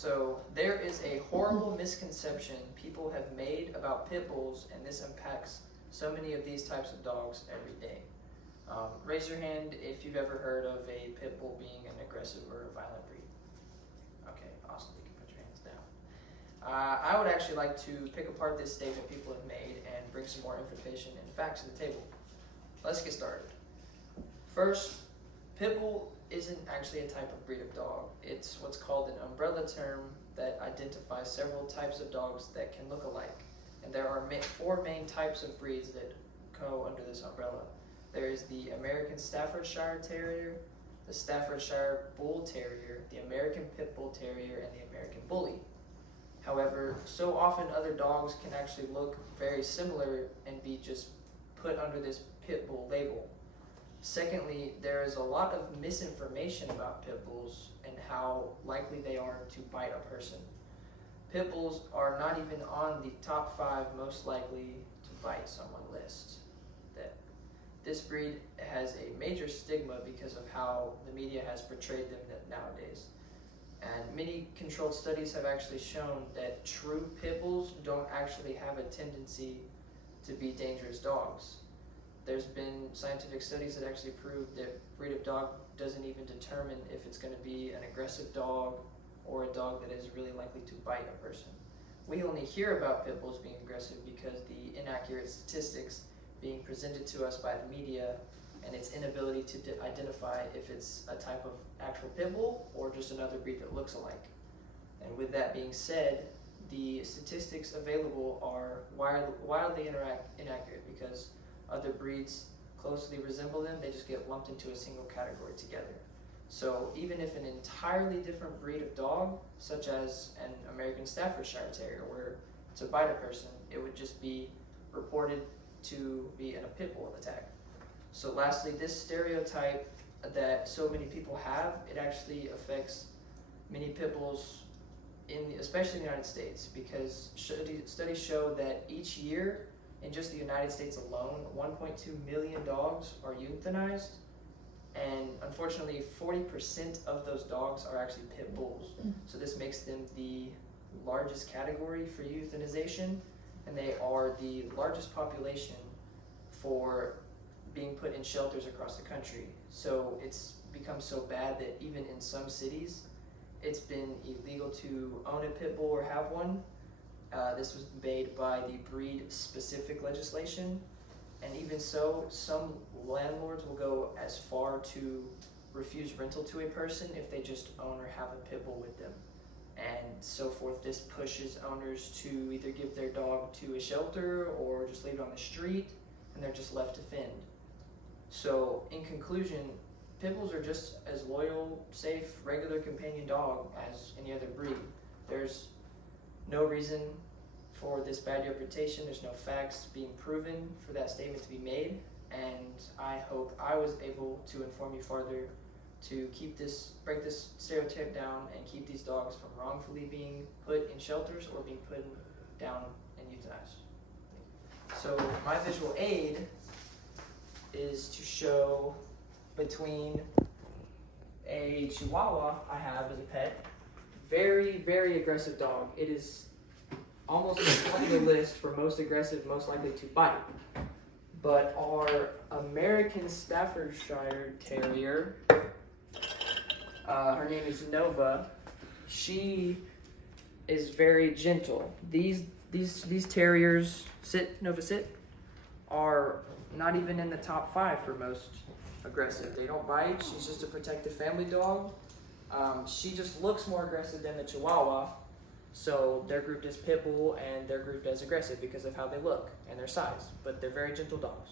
So there is a horrible misconception people have made about pit bulls, and this impacts so many of these types of dogs every day. Raise your hand if you've ever heard of a pit bull being an aggressive or a violent breed. Okay, awesome. You can put your hands down. I would actually like to pick apart this statement people have made and bring some more information and facts to the table. Let's get started. First, pit bull isn't actually a type of breed of dog. It's what's called an umbrella term that identifies several types of dogs that can look alike. And there are four main types of breeds that go under this umbrella. There is the American Staffordshire Terrier, the Staffordshire Bull Terrier, the American Pit Bull Terrier, and the American Bully. However, so often other dogs can actually look very similar and be just put under this pit bull label. Secondly, there is a lot of misinformation about pit bulls and how likely they are to bite a person. Pit bulls are not even on the top 5 most likely to bite someone list. This breed has a major stigma because of how the media has portrayed them nowadays. And many controlled studies have actually shown that true pit bulls don't actually have a tendency to be dangerous dogs. There's been scientific studies that actually prove that breed of dog doesn't even determine if it's going to be an aggressive dog or a dog that is really likely to bite a person. We only hear about pit bulls being aggressive because the inaccurate statistics being presented to us by the media and its inability to identify if it's a type of actual pit bull or just another breed that looks alike. And with that being said, the statistics available are wildly inaccurate because other breeds closely resemble them, they just get lumped into a single category together. So even if an entirely different breed of dog, such as an American Staffordshire Terrier, were to bite a person, it would just be reported to be in a pit bull attack. So lastly, this stereotype that so many people have, it actually affects many pit bulls, especially in the United States, because studies show that each year in just the United States alone, 1.2 million dogs are euthanized, and unfortunately 40% of those dogs are actually pit bulls. So this makes them the largest category for euthanization, and they are the largest population for being put in shelters across the country. So it's become so bad that even in some cities, it's been illegal to own a pit bull or have one. This was made by the breed-specific legislation, and even so, some landlords will go as far to refuse rental to a person if they just own or have a pit bull with them, and so forth. This pushes owners to either give their dog to a shelter or just leave it on the street, and they're just left to fend. So, in conclusion, pit bulls are just as loyal, safe, regular companion dog as any other breed. There's no reason for this bad reputation. There's no facts being proven for that statement to be made, and I hope I was able to inform you further to break this stereotype down and keep these dogs from wrongfully being put in shelters or being put down and euthanized. So my visual aid is to show between a Chihuahua I have as a pet, very, very aggressive dog. It is almost on the list for most aggressive, most likely to bite. But our American Staffordshire Terrier, her name is Nova. She is very gentle. These terriers, Nova, sit, are not even in the top 5 for most aggressive. They don't bite. She's just a protective family dog. She just looks more aggressive than the Chihuahua, so they're grouped as pit bull and they're grouped as aggressive because of how they look and their size, but they're very gentle dogs.